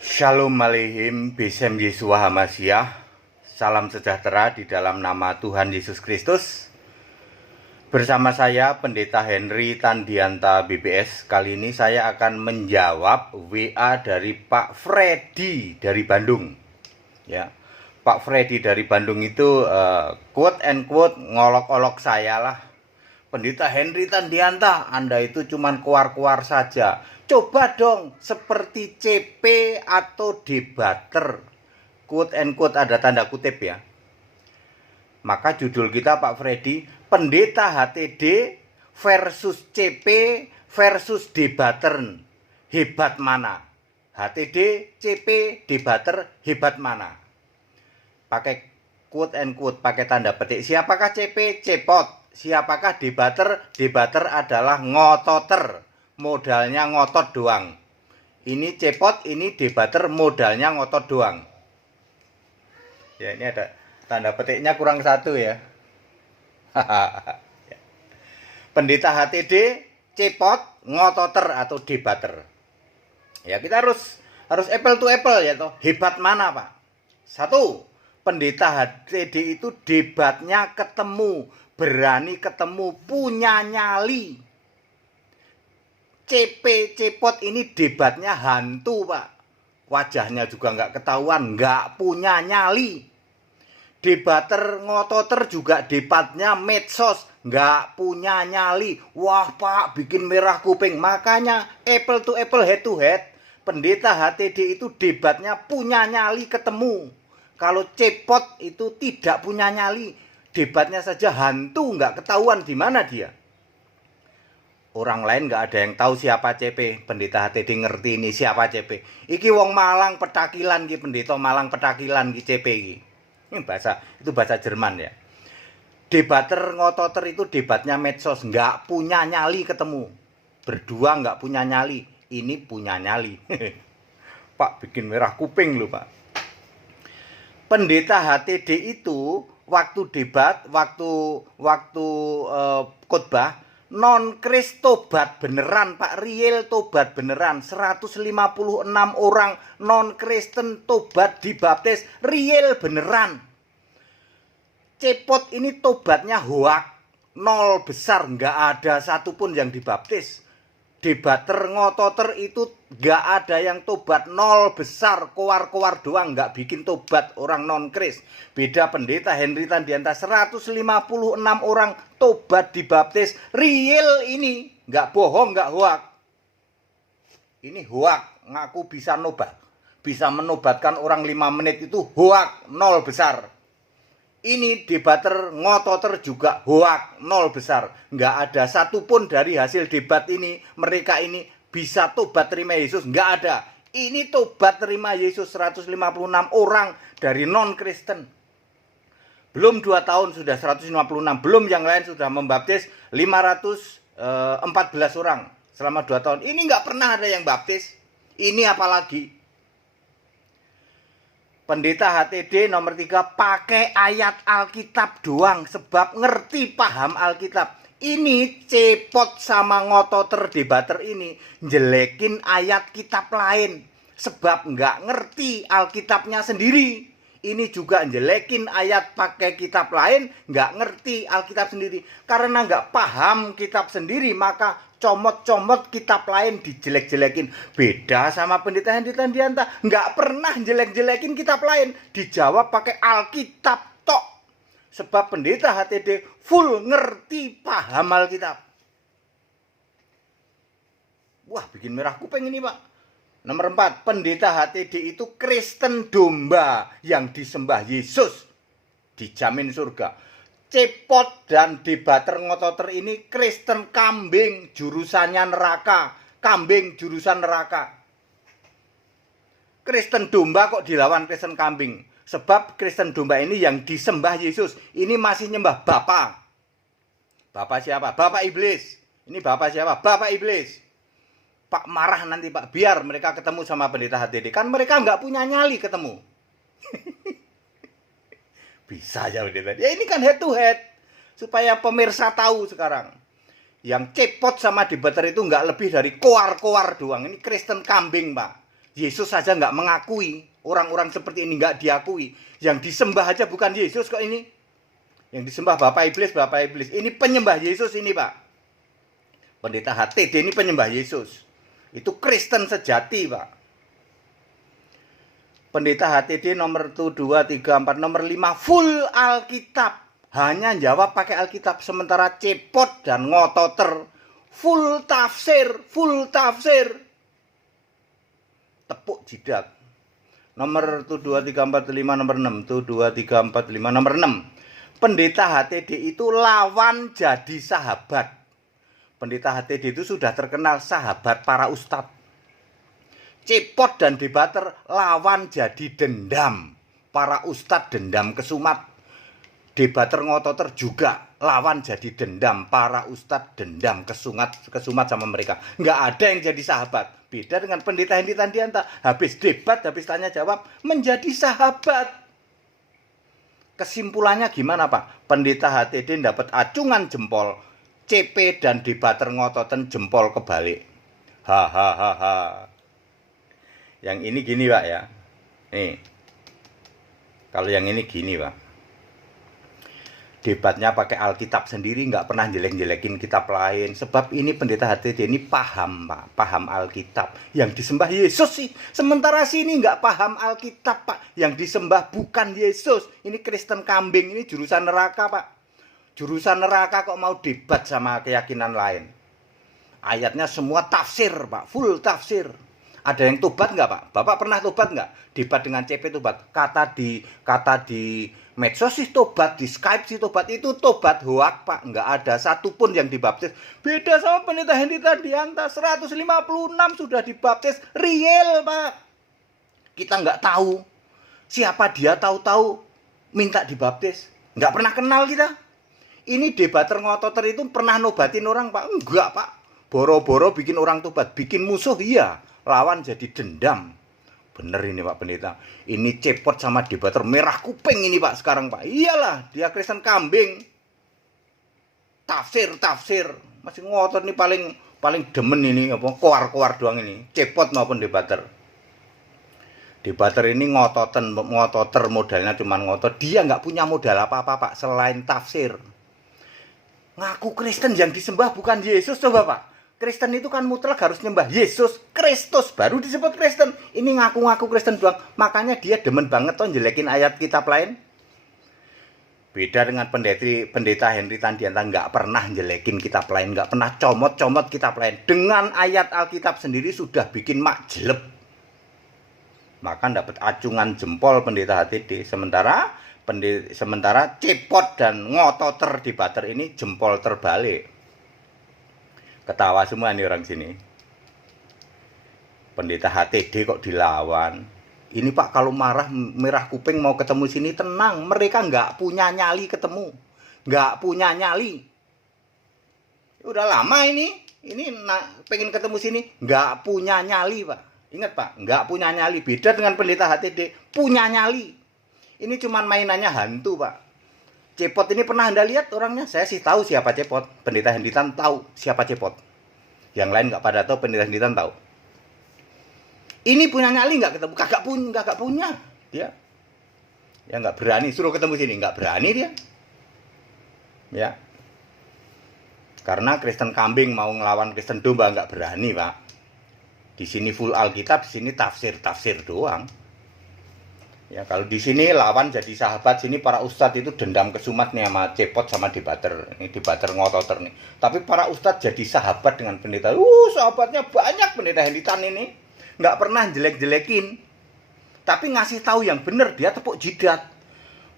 Shalom Aleichem, Besem Yeshua Hamashiach. Salam sejahtera di dalam nama Tuhan Yesus Kristus. Bersama saya Pendeta Henry Tandianta BBS. Kali ini saya akan menjawab WA dari Pak Freddy dari Bandung. Ya, Pak Freddy dari Bandung itu quote and quote ngolok-olok saya lah. Pendeta Henry Tandianta, Anda itu cuman kuar-kuar saja. Coba dong seperti CP atau debater. Quote and quote ada tanda kutip ya. Maka judul kita Pak Freddy, Pendeta HTD versus CP versus debater. Hebat mana? HTD, CP, debater, hebat mana? Pakai quote and quote, pakai tanda petik. Siapakah CP? Cepot. Siapakah debater? Debater adalah ngototer. Modalnya ngotot doang. Ini cepot, ini debater, modalnya ngotot doang. Ya, ini ada tanda petiknya kurang satu ya. Pendeta HTD, cepot, ngototer atau debater. Ya, kita harus apple to apple ya toh. Hebat mana, Pak? Satu, pendeta HTD itu debatnya ketemu, berani ketemu, punya nyali. CP cepot ini debatnya hantu, Pak. Wajahnya juga nggak ketahuan, nggak punya nyali. Debater ngototer juga debatnya medsos, nggak punya nyali. Wah Pak, bikin merah kuping. Makanya apple to apple, head to head. Pendeta HTD itu debatnya punya nyali ketemu. Kalau cepot itu tidak punya nyali, debatnya saja hantu, nggak ketahuan di mana dia. Orang lain nggak ada yang tahu siapa CP. Pendeta HTD ngerti ini siapa CP. Iki wong Malang petakilan ki, pendeta Malang petakilan ki CP ki. Ini bahasa Jerman ya. Debater ngototer itu debatnya medsos, nggak punya nyali ketemu. Berdua nggak punya nyali, ini punya nyali. Pak bikin merah kuping loh Pak. Pendeta HTD itu waktu debat, waktu khotbah, non-kris tobat beneran Pak, real tobat beneran. 156 orang non-Kristen tobat dibaptis, real beneran. Cepot ini tobatnya hoak, nol besar, nggak ada satupun yang dibaptis. Debater ngototer itu nggak ada yang tobat, nol besar, koar-koar doang, nggak bikin tobat orang non-kris. Beda pendeta Henry Tandianta, 156 orang tobat dibaptis, real ini, nggak bohong, nggak hoak. Ini hoak, ngaku bisa nobat, bisa menobatkan orang 5 menit itu hoak, nol besar. Ini debater ngototer juga hoak, nol besar. Nggak ada satupun dari hasil debat ini, mereka ini bisa tobat terima Yesus. Nggak ada. Ini tobat terima Yesus 156 orang dari non-Kristen. Belum 2 tahun sudah 156. Belum yang lain sudah membaptis 514 orang selama 2 tahun. Ini nggak pernah ada yang baptis. Ini apalagi. Pendeta HTD nomor 3 pakai ayat Alkitab doang, sebab ngerti paham Alkitab. Ini cepot sama ngototer debater ini jelekin ayat kitab lain, sebab nggak ngerti Alkitabnya sendiri. Ini juga jelekin ayat pakai kitab lain, nggak ngerti Alkitab sendiri. Karena nggak paham kitab sendiri, maka comot-comot kitab lain dijelek-jelekin. Beda sama pendeta Henry Tandianta, nggak pernah jelek-jelekin kitab lain, dijawab pakai Alkitab tok. Sebab pendeta HTD full ngerti paham Alkitab. Wah, bikin merah kuping ini Pak. Nomor 4, pendeta HTD itu Kristen domba yang disembah Yesus, dijamin surga. Cepot dan debater ngototer ini Kristen kambing, jurusannya neraka. Kambing jurusan neraka. Kristen domba kok dilawan Kristen kambing? Sebab Kristen domba ini yang disembah Yesus, ini masih nyembah Bapa. Bapa siapa? Bapa iblis. Ini Bapa siapa? Bapa iblis. Pak marah nanti Pak, biar mereka ketemu sama pendeta HTD. Kan mereka nggak punya nyali ketemu. Bisa aja pendeta. Ya ini kan head to head. Supaya pemirsa tahu sekarang. Yang cepot sama debater itu nggak lebih dari koar-koar doang. Ini Kristen kambing Pak. Yesus saja nggak mengakui, orang-orang seperti ini nggak diakui. Yang disembah aja bukan Yesus kok ini. Yang disembah Bapak Iblis. Ini penyembah Yesus ini, Pak. Pendeta HTD ini penyembah Yesus. Itu Kristen sejati, Pak. Pendeta HTD nomor 1, 2, 3, 4, nomor 5 full Alkitab. Hanya jawab pakai Alkitab. Sementara Cepot dan Ngototer full tafsir. Tepuk jidat. Nomor 1, 2, 3, 4, 5, nomor 6. 1, 2, 3, 4, 5, nomor 6. Pendeta HTD itu lawan jadi sahabat. Pendeta HTD itu sudah terkenal sahabat para ustadz. Cepot dan debater lawan jadi dendam. Para ustadz dendam kesumat. Debater Ngototer juga lawan jadi dendam. Para ustadz dendam kesumat sama mereka. Nggak ada yang jadi sahabat. Beda dengan pendeta Henry Tandianta. Habis debat, habis tanya jawab, menjadi sahabat. Kesimpulannya gimana, Pak? Pendeta HTD dapat acungan jempol. CP dan debater Ngototen jempol kebalik. Hahaha. Yang ini gini, Pak ya. Nih. Kalau yang ini gini, Pak. Debatnya pakai Alkitab sendiri, nggak pernah jelek-jelekin kitab lain. Sebab ini pendeta HTD ini paham, Pak. Paham Alkitab. Yang disembah Yesus sih. Sementara sini nggak paham Alkitab, Pak. Yang disembah bukan Yesus. Ini Kristen kambing. Ini jurusan neraka, Pak. Jurusan neraka kok mau debat sama keyakinan lain. Ayatnya semua tafsir, Pak. Full tafsir. Ada yang tobat nggak, Pak? Bapak pernah tobat nggak? Debat dengan CP tobat. Kata di medsos sih tobat, di Skype sih tobat. Itu tobat hoak, Pak. Nggak ada satupun yang dibaptis. Beda sama pendeta Henry Tandianta. 156 sudah dibaptis. Real, Pak. Kita nggak tahu siapa dia, tahu-tahu minta dibaptis. Nggak pernah kenal kita. Ini debater Ngototer itu pernah nobatin orang, Pak? Enggak, Pak. Boro-boro bikin orang tobat. Bikin musuh, iya. Lawan jadi dendam. Bener ini, Pak Pendeta. Ini Cepot sama debater merah kuping ini, Pak, sekarang, Pak. Iyalah, dia Kristen kambing. Tafsir. Masih Ngotot nih paling demen ini, apa koar-koar doang ini. Cepot maupun debater. Debater ini ngototer modalnya cuma ngotot. Dia nggak punya modal apa-apa, Pak, selain tafsir. Ngaku Kristen yang disembah bukan Yesus, coba, Pak. Kristen itu kan mutlak harus nyembah Yesus Kristus, baru disebut Kristen. Ini ngaku-ngaku Kristen doang. Makanya dia demen banget tuh jelekin ayat kitab lain. Beda dengan pendeta Henry Tandianta, nggak pernah jelekin kitab lain, nggak pernah comot-comot kitab lain. Dengan ayat Alkitab sendiri sudah bikin mak jelek. Maka dapat acungan jempol pendeta HTD. Sementara Cepot dan Ngototer debater ini jempol terbalik. Ketawa semua nih orang sini. Pendeta HTD kok dilawan. Ini, Pak, kalau marah merah kuping mau ketemu sini tenang. Mereka nggak punya nyali ketemu. Nggak punya nyali. Udah lama ini pengen ketemu sini. Nggak punya nyali, Pak. Ingat, Pak, nggak punya nyali. Beda dengan pendeta HTD, punya nyali. Ini cuman mainannya hantu, Pak. Cepot ini pernah Anda lihat orangnya? Saya sih tahu siapa Cepot. Pendeta Henditan tahu siapa Cepot. Yang lain nggak pada tahu, pendeta Henditan tahu. Ini punya nyali nggak ketemu? Kagak punya. Dia ya nggak berani. Suruh ketemu sini, nggak berani dia. Ya. Karena Kristen kambing mau ngelawan Kristen domba nggak berani, Pak. Di sini full Alkitab, di sini tafsir doang. Ya, kalau di sini lawan jadi sahabat, sini para ustadz itu dendam kesumat nih sama Cepot sama debater. Ini debater Ngototer nih. Tapi para ustadz jadi sahabat dengan pendeta. Sahabatnya banyak pendeta Henditan ini. Nggak pernah jelek-jelekin. Tapi ngasih tahu yang benar, dia tepuk jidat.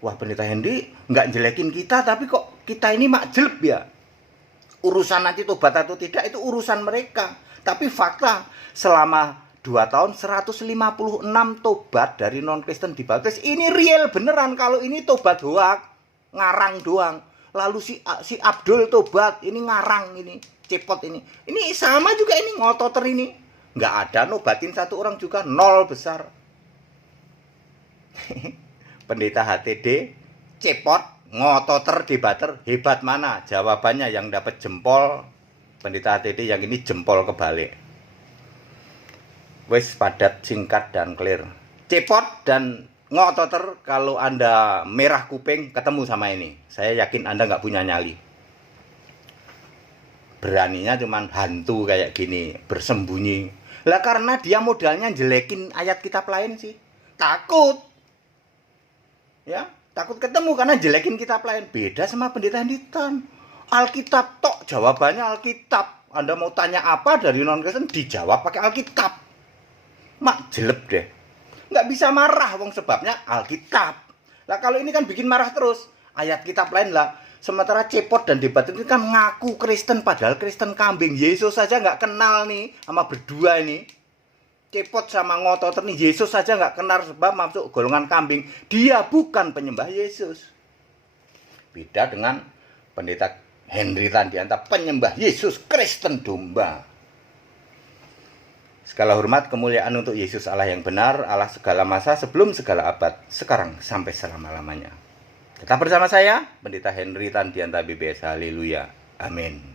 Wah, pendeta Hendy nggak jelekin kita, tapi kok kita ini makjeleb ya. Urusan nanti tobat atau tidak itu urusan mereka. Tapi fakta selama 2 tahun 156 tobat dari non-Kristen dibaptis. Ini real beneran. Kalau ini tobat hoak, ngarang doang. Lalu si Abdul tobat, ini ngarang ini. Cepot ini. Ini sama juga ini Ngototer ini. Nggak ada nobatin satu orang juga, 0 besar. Pendeta HTD, Cepot, Ngototer, debater, hebat mana? Jawabannya yang dapat jempol pendeta HTD, yang ini jempol kebalik. Wes padat, singkat, dan clear. Cepot dan ngototer kalau Anda merah kuping ketemu sama ini. Saya yakin Anda nggak punya nyali. Beraninya cuman hantu kayak gini, bersembunyi. Lah karena dia modalnya jelekin ayat kitab lain sih. Takut. Ya, takut ketemu karena jelekin kitab lain. Beda sama pendeta Henritan. Alkitab tok, jawabannya Alkitab. Anda mau tanya apa dari non-Kristen, dijawab pakai Alkitab. Mak jelek deh. Nggak bisa marah, wong sebabnya Alkitab. Lah kalau ini kan bikin marah terus. Ayat kitab lain lah. Sementara Cepot dan Debat ini kan ngaku Kristen, padahal Kristen kambing. Yesus saja nggak kenal nih sama berdua ini. Cepot sama Ngotot nih, Yesus saja nggak kenal sebab masuk golongan kambing. Dia bukan penyembah Yesus. Beda dengan pendeta Henry Tandianta, penyembah Yesus, Kristen domba. Segala hormat kemuliaan untuk Yesus Allah yang benar, Allah segala masa, sebelum segala abad, sekarang sampai selama-lamanya. Tetap bersama saya, pendeta Henry Tandianta BBS. Haleluya. Amin.